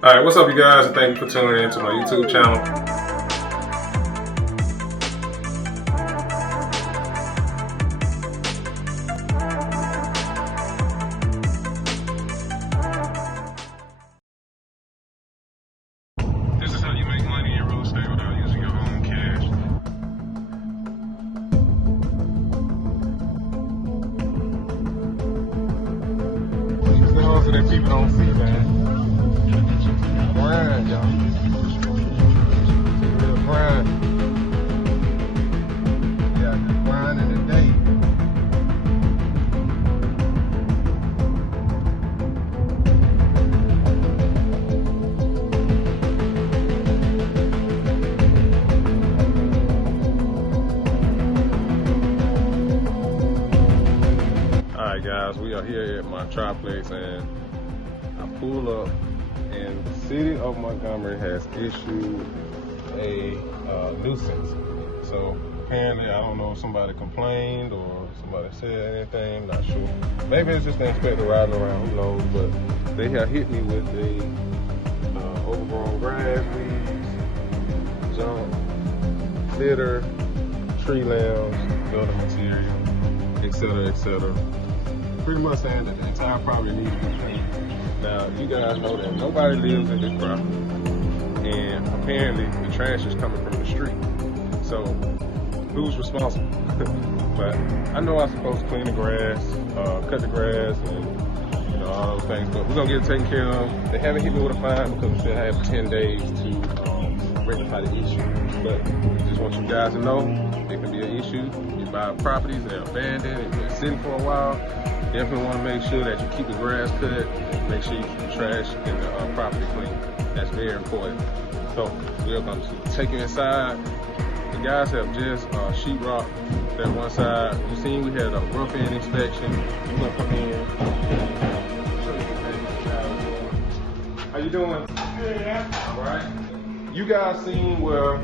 Alright, what's up you guys, and thank you for tuning in to my YouTube channel. This is how you make money in real estate without using your own cash. These dogs that people don't see, man. Grind, y'all. Real grind. Yeah, just grinding today. Alright guys, we are here at my triplex and I pull up and the city of Montgomery has issued a nuisance. So apparently, I don't know if somebody complained or somebody said anything, not sure. Maybe it's just the inspector riding around, who knows, but they have hit me with the overgrown grass, weeds, junk, litter, tree limbs, building material, etc., etc. Pretty much saying that the entire property needs to be cleaned. Now, you guys know that nobody lives in this property, and apparently the trash is coming from the street. So, who's responsible? But I know I'm supposed to clean the grass, cut the grass, and all those things. But we're gonna get it taken care of. They haven't hit me with a fine because we still have 10 days to rectify the issue. But I just want you guys to know it can be an issue. You buy properties, they're abandoned, and they're sitting for a while. Definitely want to make sure that you keep the grass cut, make sure you keep the trash and the property clean. That's very important. So we're going to take you inside. The guys have just sheetrock that one side. You seen we had a rough-in inspection. We're going to come in. How you doing? Good, yeah. All right. You guys seen where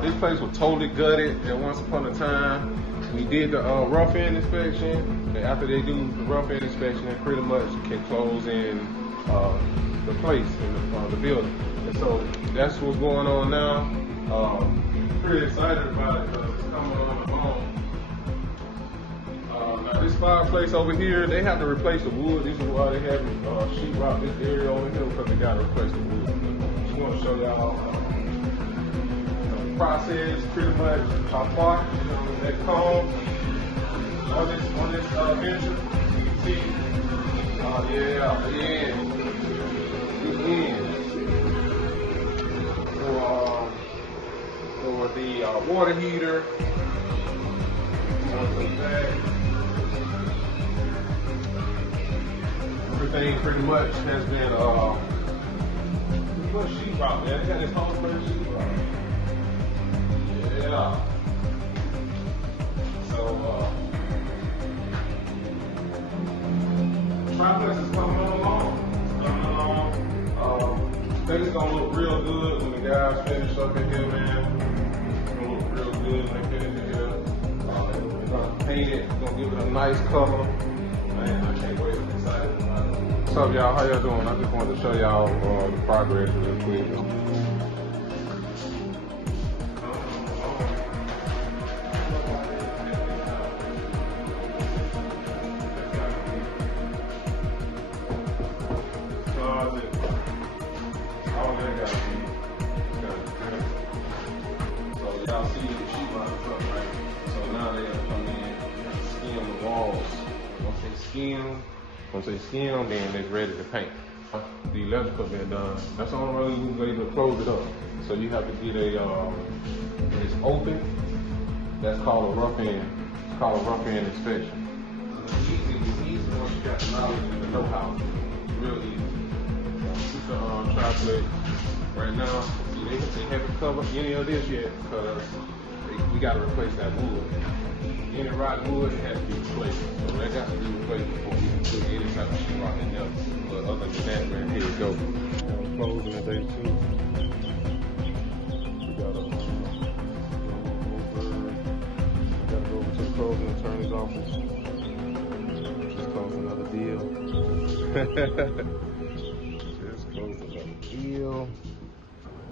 this place was totally gutted at once upon a time. We did the rough-in inspection. And after they do the rough-in inspection, they pretty much can close in the place, in the building. And so that's what's going on now. Pretty excited about it because it's coming on along. Now this fireplace over here, they have to replace the wood. This is why they have sheetrock this area over here, because they got to replace the wood. Just want to show y'all the process, pretty much how far that comb on this venture. You can see, the end for the water heater. Everything pretty much has been sheetrock, man. They got this whole bunch of sheetrock. Yeah. So triplex is coming along. I think it's gonna look real good when the guys finish up in here, man. It's gonna look real good when they finish in here. We're gonna paint it, we're gonna give it a nice color. Man, I can't wait, I'm excited about it. What's up, y'all? How y'all doing? I just wanted to show y'all the progress real quick. So y'all see the sheetrock is up, right? So now they gotta come in and skim the walls. Once they skim, then it's ready to paint. The electrical been done. That's the only way to close it up. So you have to get when it's open, that's called a rough-in. It's called a rough-in inspection. It's easy once you got the knowledge and the know-how. It's real easy. It's a triplex. Right now, see, they haven't covered any of this yet because we got to replace that wood. Any rotten wood has to be replaced. So that got to be replaced before we can put any type of sheetrock in there. But other than that, man, here we go. Closing today too. We got to go over to the closing attorney's office. Just close another deal. Just close another deal. ill.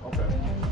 Okay.